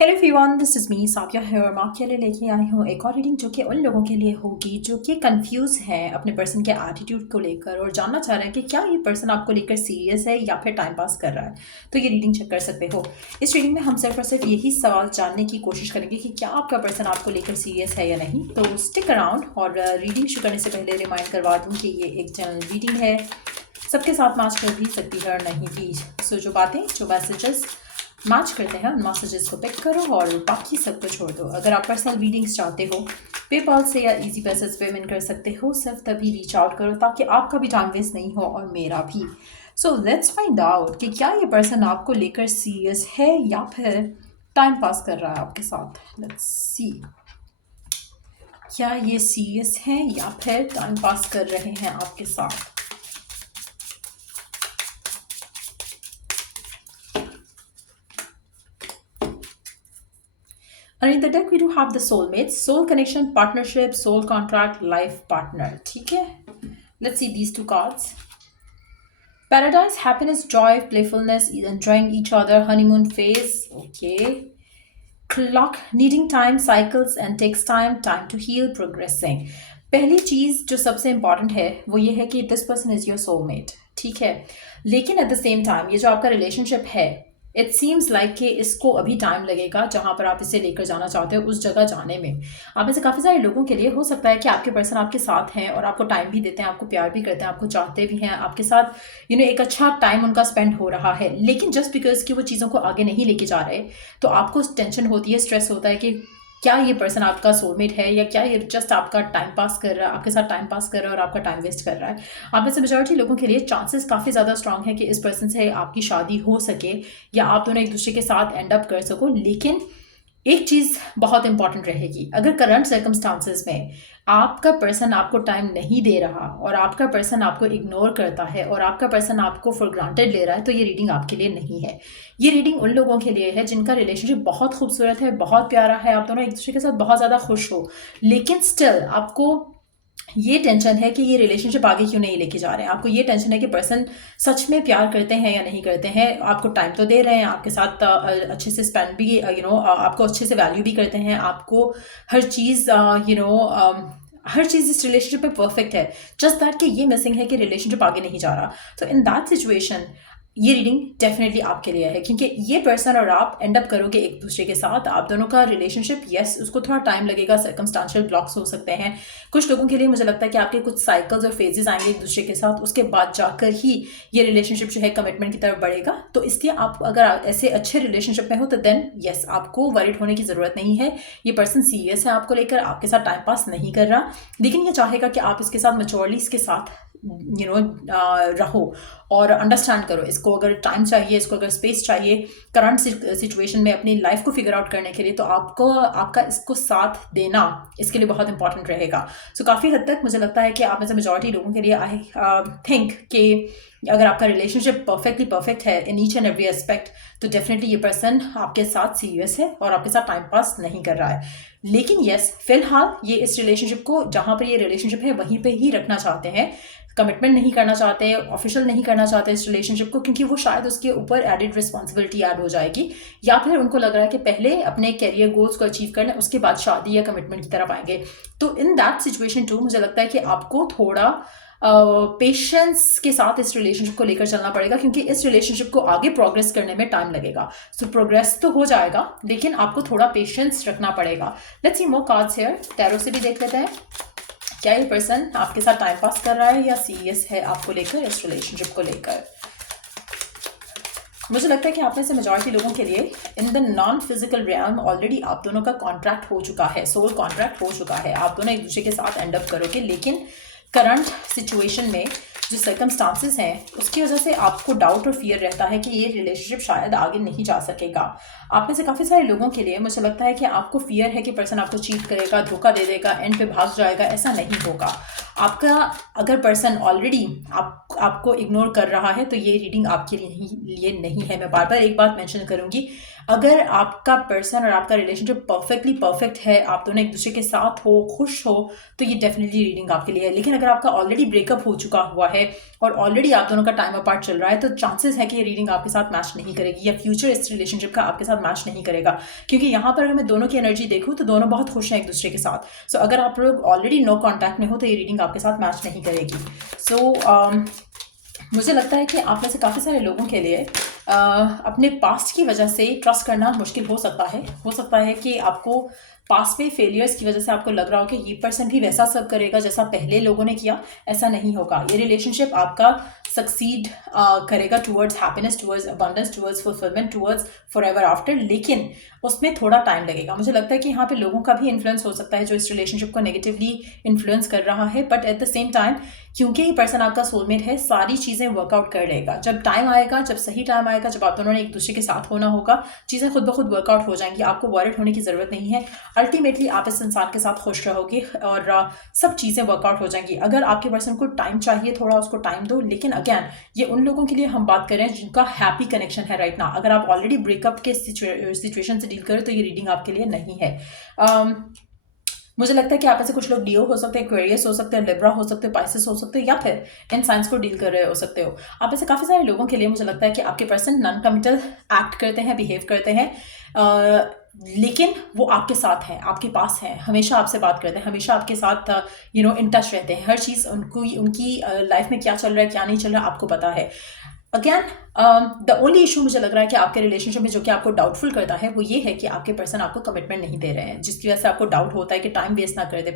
Hello everyone, this is me Sabiya है और मैं आपके लिए लेके आई हूँ एक और रीडिंग जो कि उन लोगों के लिए होगी जो कि कंफ्यूज हैं अपने पर्सन के एटीट्यूड को लेकर और जानना चाह रहे हैं कि क्या ये पर्सन आपको लेकर सीरियस है या फिर टाइम पास कर रहा है। तो ये रीडिंग चेक कर सकते हो। इस रीडिंग में हम सिर्फ और सिर्फ यही सवाल जानने की कोशिश करेंगे कि क्या आपका पर्सन आपको लेकर सीरियस है या नहीं। तो स्टिक अराउंड। और रीडिंग शुरू करने से पहले रिमाइंड करवा दूँ कि ये एक जनरल रीडिंग है, सबके साथ मैच कर भी सकती है और नहीं भी। सो जो बातें जो मैसेजेस मैच करते हैं उन मैसेजेस को पिक करो और बाकी सब को छोड़ दो। अगर आप पर्सनल रीडिंग्स चाहते हो पेपाल से या इजी पैसेज पेमेंट कर सकते हो, सिर्फ तभी रीच आउट करो ताकि आपका भी टाइम वेस्ट नहीं हो और मेरा भी। सो लेट्स फाइंड आउट कि क्या ये पर्सन आपको लेकर सीरियस है या फिर टाइम पास कर रहा है आपके साथ। लेट्स सी, क्या ये सीरियस है या फिर टाइम पास कर रहे हैं आपके साथ। And in the deck we do have the soulmates, soul connection, partnership, soul contract, life partner. ठीक है, let's see these two cards. Paradise, happiness, joy, playfulness, enjoying each other, honeymoon phase. Okay. Clock, needing time, cycles and takes time, time to heal, progressing. पहली चीज़ जो सबसे important है वो ये है कि this person is your soulmate. ठीक है, लेकिन एट द सेम टाइम ये जो आपका रिलेशनशिप है, इट सीम्स लाइक कि इसको अभी टाइम लगेगा जहाँ पर आप इसे लेकर जाना चाहते हो उस जगह जाने में। आप में से काफ़ी सारे लोगों के लिए हो सकता है कि आपके पर्सन आपके साथ हैं और आपको टाइम भी देते हैं, आपको प्यार भी करते हैं, आपको चाहते भी हैं, आपके साथ एक अच्छा टाइम उनका स्पेंड हो रहा है, लेकिन जस्ट बिकॉज कि वो चीज़ों को आगे नहीं लेके जा रहे तो आपको टेंशन होती है, स्ट्रेस होता है कि क्या ये पर्सन आपका सोलमेट है या क्या ये जस्ट आपका टाइम पास कर रहा है, आपके साथ टाइम पास कर रहा है और आपका टाइम वेस्ट कर रहा है। आप में से मेजॉरिटी लोगों के लिए चांसेस काफ़ी ज़्यादा स्ट्रांग है कि इस पर्सन से आपकी शादी हो सके या आप दोनों एक दूसरे के साथ एंड अप कर सको। लेकिन एक चीज़ बहुत इंपॉर्टेंट रहेगी, अगर करंट सर्कमस्टांसेस में आपका पर्सन आपको टाइम नहीं दे रहा और आपका पर्सन आपको इग्नोर करता है और आपका पर्सन आपको फॉर ग्रांटेड ले रहा है तो ये रीडिंग आपके लिए नहीं है। ये रीडिंग उन लोगों के लिए है जिनका रिलेशनशिप बहुत खूबसूरत है, बहुत प्यारा है, आप दोनों एक दूसरे के साथ बहुत ज़्यादा खुश हो, लेकिन स्टिल आपको ये टेंशन है कि ये रिलेशनशिप आगे क्यों नहीं लेके जा रहे हैं। आपको ये टेंशन है कि पर्सन सच में प्यार करते हैं या नहीं करते हैं, आपको टाइम तो दे रहे हैं, आपके साथ अच्छे से स्पेंड भी आपको अच्छे से वैल्यू भी करते हैं, आपको हर चीज़ हर चीज़ इस रिलेशनशिप में परफेक्ट है, जस्ट दैट कि ये मिसिंग है कि रिलेशनशिप आगे नहीं जा रहा। तो इन दैट सिचुएशन ये रीडिंग डेफिनेटली आपके लिए है, क्योंकि ये पर्सन और आप एंड अप करोगे एक दूसरे के साथ। आप दोनों का रिलेशनशिप यस उसको थोड़ा टाइम लगेगा, सर्कमस्टांशियल ब्लॉक्स हो सकते हैं कुछ लोगों के लिए। मुझे लगता है कि आपके कुछ साइकिल्स और फेजेस आएंगे एक दूसरे के साथ, उसके बाद जाकर ही ये रिलेशनशिप जो है कमिटमेंट की तरफ बढ़ेगा। तो इसलिए आप अगर ऐसे अच्छे रिलेशनशिप में हो तो देन यस आपको वरीड होने की ज़रूरत नहीं है। ये पर्सन सीरियस है आपको लेकर, आपके साथ टाइम पास नहीं कर रहा, लेकिन ये चाहेगा कि आप इसके साथ मैच्योरली इसके साथ रहो और अंडरस्टैंड करो इसको। अगर टाइम चाहिए, इसको अगर स्पेस चाहिए करंट सिचुएशन में अपनी लाइफ को फिगर आउट करने के लिए, तो आपको आपका इसको साथ देना इसके लिए बहुत इंपॉर्टेंट रहेगा। सो काफ़ी हद तक मुझे लगता है कि आप में से मेजॉरिटी लोगों के लिए आई थिंक कि अगर आपका रिलेशनशिप परफेक्टली परफेक्ट है in each and every aspect तो डेफिनेटली ये पर्सन आपके साथ सीरियस है और आपके साथ टाइम पास नहीं कर रहा है। लेकिन यस फिलहाल ये इस रिलेशनशिप को जहाँ पर ये रिलेशनशिप है वहीं पे ही रखना चाहते हैं, कमिटमेंट नहीं करना चाहते, ऑफिशियल नहीं करना चाहते इस रिलेशनशिप को, क्योंकि वो शायद उसके ऊपर एडिड रिस्पॉन्सिबिलिटी ऐड हो जाएगी, या फिर उनको लग रहा है कि पहले अपने कैरियर गोल्स को अचीव करना उसके बाद शादी या कमिटमेंट की तरफ आएंगे। तो इन दैट सिचुएशन टू मुझे लगता है कि आपको थोड़ा पेशेंस के साथ इस रिलेशनशिप को लेकर चलना पड़ेगा, क्योंकि इस रिलेशनशिप को आगे प्रोग्रेस करने में टाइम लगेगा। सो प्रोग्रेस तो हो जाएगा लेकिन आपको थोड़ा पेशेंस रखना पड़ेगा। Let's see more cards here, tarot से भी देख लेते हैं क्या ये पर्सन आपके साथ टाइम पास कर रहा है या सीरियस है आपको लेकर, इस रिलेशनशिप को लेकर। मुझे लगता है कि आप में से मेजॉरिटी लोगों के लिए in the non physical realm already आप दोनों का कॉन्ट्रैक्ट हो चुका है, सोल कॉन्ट्रैक्ट हो चुका है, आप दोनों एक दूसरे के साथ एंड अप करोगे, लेकिन करंट सिचुएशन में जो सर्कमस्टांसेस हैं उसकी वजह से आपको डाउट और फियर रहता है कि ये रिलेशनशिप शायद आगे नहीं जा सकेगा। आप में से काफ़ी सारे लोगों के लिए मुझे लगता है कि आपको फियर है कि पर्सन आपको चीट करेगा, धोखा दे देगा, एंड पे भाग जाएगा। ऐसा नहीं होगा। आपका अगर पर्सन ऑलरेडी आपको इग्नोर कर रहा है तो ये रीडिंग आपके लिए नहीं है। मैं बार बार एक बात मेंशन करूंगी, अगर आपका पर्सन और आपका रिलेशनशिप परफेक्टली परफेक्ट है, आप दोनों एक दूसरे के साथ हो, खुश हो, तो ये डेफिनेटली रीडिंग आपके लिए है। लेकिन अगर आपका ऑलरेडी ब्रेकअप हो चुका हुआ है और ऑलरेडी आप दोनों का टाइम अपार्ट चल रहा है, तो चांसेस है कि ये रीडिंग आपके साथ मैच नहीं करेगी या फ्यूचर इस रिलेशनशिप का आपके साथ मैच नहीं करेगा। क्योंकि यहाँ पर अगर मैं दोनों की एनर्जी देखूँ तो दोनों बहुत खुश हैं एक दूसरे के साथ। सो अगर आप लोग ऑलरेडी नो कॉन्टैक्ट में हो तो ये रीडिंग आपके साथ मैच नहीं करेगी। सो मुझे लगता है कि आप में से काफ़ी सारे लोगों के लिए अपने पास्ट की वजह से ट्रस्ट करना मुश्किल हो सकता है। हो सकता है कि आपको पास्ट में फेलियर्स की वजह से आपको लग रहा हो कि ये पर्सन भी वैसा सब करेगा जैसा पहले लोगों ने किया। ऐसा नहीं होगा। ये रिलेशनशिप आपका सक्सीड करेगा towards happiness, towards abundance, towards fulfilment, towards forever after, लेकिन उसमें थोड़ा टाइम लगेगा। मुझे लगता है कि यहाँ पे लोगों का भी इन्फ्लुएंस हो सकता है जो इस रिलेशनशिप को नेगेटिवली इन्फ्लुएंस कर रहा है, but at the same time क्योंकि ये पर्सन आपका सोलमेट है, सारी चीज़ें वर्कआउट कर लेगा। जब टाइम आएगा, जब सही टाइम आएगा, जब आप दोनों ने एक दूसरे के साथ होना होगा, चीज़ें खुद ब खुद वर्कआउट हो जाएंगी। आपको वॉरिड होने की ज़रूरत नहीं है। अल्टीमेटली आप इस इंसान के साथ खुश रहोगे और सब चीज़ें वर्कआउट हो जाएंगी। अगर आपके पर्सन को टाइम चाहिए, थोड़ा उसको टाइम दो। लेकिन अगैन ये उन लोगों के लिए हम बात कर रहे हैं जिनका हैप्पी कनेक्शन है राइट नाउ। अगर आप ऑलरेडी ब्रेकअप के सिचुएशन से डील करें तो ये रीडिंग आपके लिए नहीं है। मुझे लगता है कि आप ऐसे कुछ लोग लियो हो सकते हैं, एक्वेरियस हो सकते हैं, लिब्रा हो सकते हैं, पाइसेस हो सकते हैं, या फिर इन साइंस को डील कर रहे हो सकते हो। आप ऐसे काफ़ी सारे लोगों के लिए मुझे लगता है कि आपके पर्सन नॉन कमिटल एक्ट करते हैं, बिहेव करते हैं, लेकिन वो आपके साथ हैं, आपके पास हैं, हमेशा आपसे बात करते हैं, हमेशा आपके साथ इन टच रहते हैं। हर चीज़ उनकी लाइफ में क्या चल रहा है, क्या नहीं चल रहा है, आपको पता है। अगैन द ओनली इशू मुझे लग रहा है कि आपके रिलेशनशिप में जो कि आपको डाउटफुल करता है वो ये है कि आपके पर्सन आपको कमिटमेंट नहीं दे रहे हैं, जिसकी वजह से आपको डाउट होता है कि टाइम वेस्ट ना कर दे।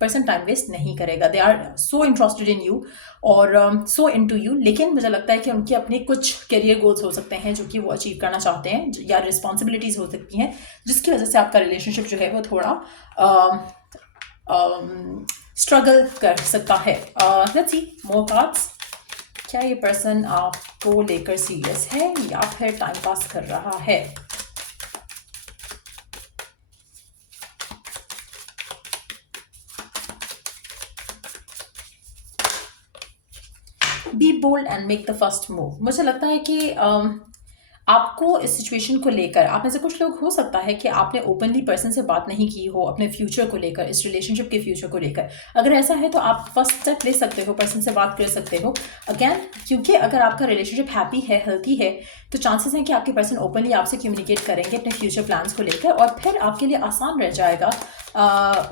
पर्सन टाइम वेस्ट नहीं करेगा। They are so interested in you और सो इनटू यू। लेकिन मुझे लगता है कि उनके अपने कुछ करियर गोल्स हो सकते हैं जो कि वो अचीव करना चाहते हैं, या रिस्पॉन्सिबिलिटीज हो सकती हैं जिसकी वजह से आपका रिलेशनशिप जो है वो थोड़ा स्ट्रगल कर सकता है। Let's see more cards. क्या ये पर्सन आपको लेकर सीरियस है या फिर टाइम पास कर रहा है? Be bold and make the first move. मुझे लगता है कि आपको इस सिचुएशन को लेकर, आप में से कुछ लोग हो सकता है कि आपने ओपनली पर्सन से बात नहीं की हो अपने फ्यूचर को लेकर, इस रिलेशनशिप के फ्यूचर को लेकर। अगर ऐसा है तो आप फर्स्ट स्टेप ले सकते हो, पर्सन से बात कर सकते हो। अगैन क्योंकि अगर आपका रिलेशनशिप हैप्पी है, हेल्थी है, तो चांसेस हैं कि आपके पर्सन ओपनली आपसे कम्युनिकेट करेंगे अपने फ्यूचर प्लान्स को लेकर, और फिर आपके लिए आसान रह जाएगा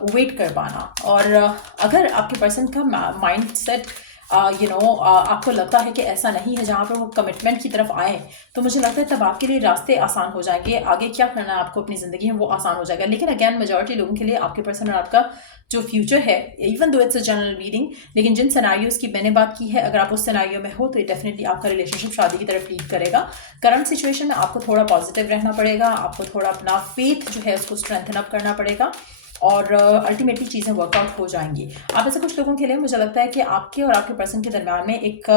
वेट कर पाना। और अगर आपके पर्सन का माइंड सेट आपको लगता है कि ऐसा नहीं है जहाँ पर वो कमिटमेंट की तरफ आए, तो मुझे लगता है तब आपके लिए रास्ते आसान हो जाएंगे। आगे क्या करना है आपको अपनी ज़िंदगी में वो आसान हो जाएगा। लेकिन अगैन मेजॉरिटी लोगों के लिए आपके पर्सन और आपका जो फ्यूचर है, even though it's a general reading, लेकिन जिन सिनेरियोज की मैंने बात की है, अगर आप उस सिनेरियो में हो तो ये डेफिनेटली आपका रिलेशनशिप शादी की तरफ लीड करेगा। करंट सिचुएशन में आपको थोड़ा पॉजिटिव रहना पड़ेगा, आपको थोड़ा अपना फेथ जो है उसको स्ट्रेंथन अप करना पड़ेगा, और अल्टीमेटली चीज़ें वर्कआउट हो जाएंगी। आप ऐसे कुछ लोगों के लिए मुझे लगता है कि आपके और आपके पर्सन के दरम्यान में एक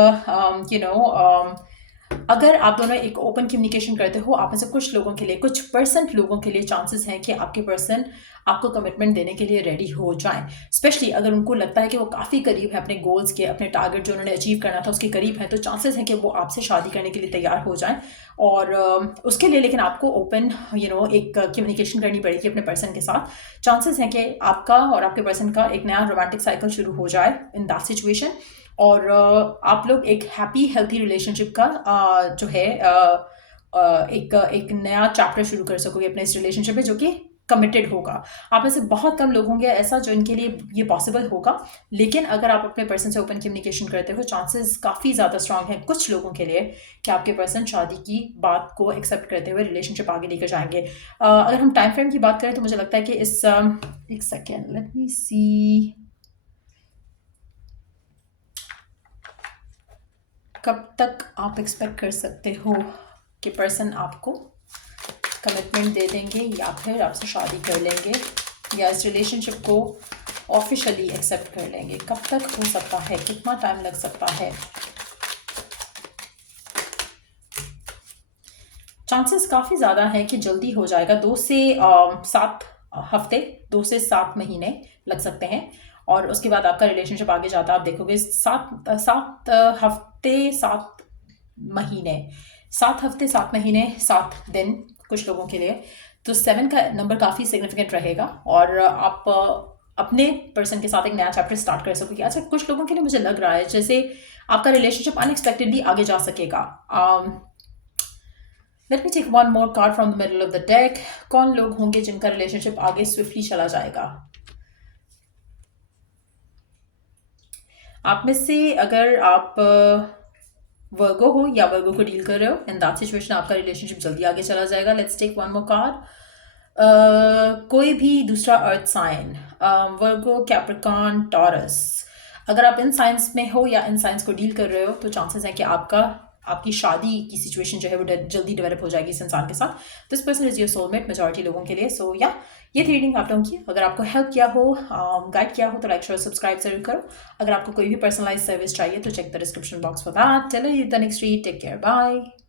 अगर आप दोनों एक ओपन कम्युनिकेशन करते हो, आप में से कुछ लोगों के लिए, कुछ परसेंट लोगों के लिए चांसेस हैं कि आपके पर्सन आपको कमिटमेंट देने के लिए रेडी हो जाएं। स्पेशली अगर उनको लगता है कि वो काफ़ी करीब है अपने गोल्स के, अपने टारगेट जो उन्होंने अचीव करना था उसके करीब है, तो चांसेस हैं कि वो आपसे शादी करने के लिए तैयार हो जाएं। और उसके लिए लेकिन आपको ओपन एक कम्युनिकेशन करनी पड़ेगी अपने पर्सन के साथ। चांसेस हैं कि आपका और आपके पर्सन का एक नया रोमांटिक साइकिल शुरू हो जाए इन दैट सिचुएशन, और आप लोग एक हैप्पी हेल्थी रिलेशनशिप का जो है एक नया चैप्टर शुरू कर सकोगे अपने इस रिलेशनशिप में, जो कि कमिटेड होगा। आप में से बहुत कम लोग होंगे ऐसा जो इनके लिए ये पॉसिबल होगा, लेकिन अगर आप अपने पर्सन से ओपन कम्युनिकेशन करते हो, चांसेस काफ़ी ज़्यादा स्ट्रांग हैं कुछ लोगों के लिए कि आपके पर्सन शादी की बात को एक्सेप्ट करते हुए रिलेशनशिप आगे लेकर जाएंगे। अगर हम टाइम फ्रेम की बात करें तो मुझे लगता है कि इस एक सेकेंड, लेट मी सी, कब तक आप एक्सपेक्ट कर सकते हो कि पर्सन आपको कमिटमेंट दे देंगे, या फिर आपसे शादी कर लेंगे, या इस रिलेशनशिप को ऑफिशियली एक्सेप्ट कर लेंगे? कब तक हो सकता है, कितना टाइम लग सकता है? चांसेस काफ़ी ज़्यादा है कि जल्दी हो जाएगा। 2 से 7 हफ्ते, 2 से 7 महीने लग सकते हैं। और उसके बाद आपका रिलेशनशिप आगे जाता है, आप देखोगे 7 हफ्ते 7 महीने 7 दिन कुछ लोगों के लिए। तो 7 का नंबर काफ़ी सिग्निफिकेंट रहेगा और आप अपने पर्सन के साथ एक नया चैप्टर स्टार्ट कर सकोगे। अच्छा, कुछ लोगों के लिए मुझे लग रहा है जैसे आपका रिलेशनशिप अनएक्सपेक्टेडली आगे जा सकेगा। Let me take one more card from the middle of the deck. कौन लोग होंगे जिनका रिलेशनशिप आगे स्विफ्टली चला जाएगा? आप में से अगर आप वर्गो हो या वर्गो को डील कर रहे हो, इन दैट सिचुएशन आपका रिलेशनशिप जल्दी आगे चला जाएगा। Let's take one more card. कोई भी दूसरा earth sign, Virgo, Capricorn, Taurus, अगर आप इन साइंस में हो या इन साइंस को डील कर रहे हो तो चांसेस है कि आपकी शादी की सिचुएशन जो है वो जल्दी डेवलप हो जाएगी इस इंसान के साथ। This person is your soulmate majority लोगों के लिए। सो या ये थी रीडिंग आप लोगों की। अगर आपको हेल्प किया हो, गाइड किया हो तो लाइक शेयर सब्सक्राइब जरूर करो। अगर आपको कोई भी पर्सनलाइज सर्विस चाहिए तो check the description box for that. Till you the next read, take care, bye.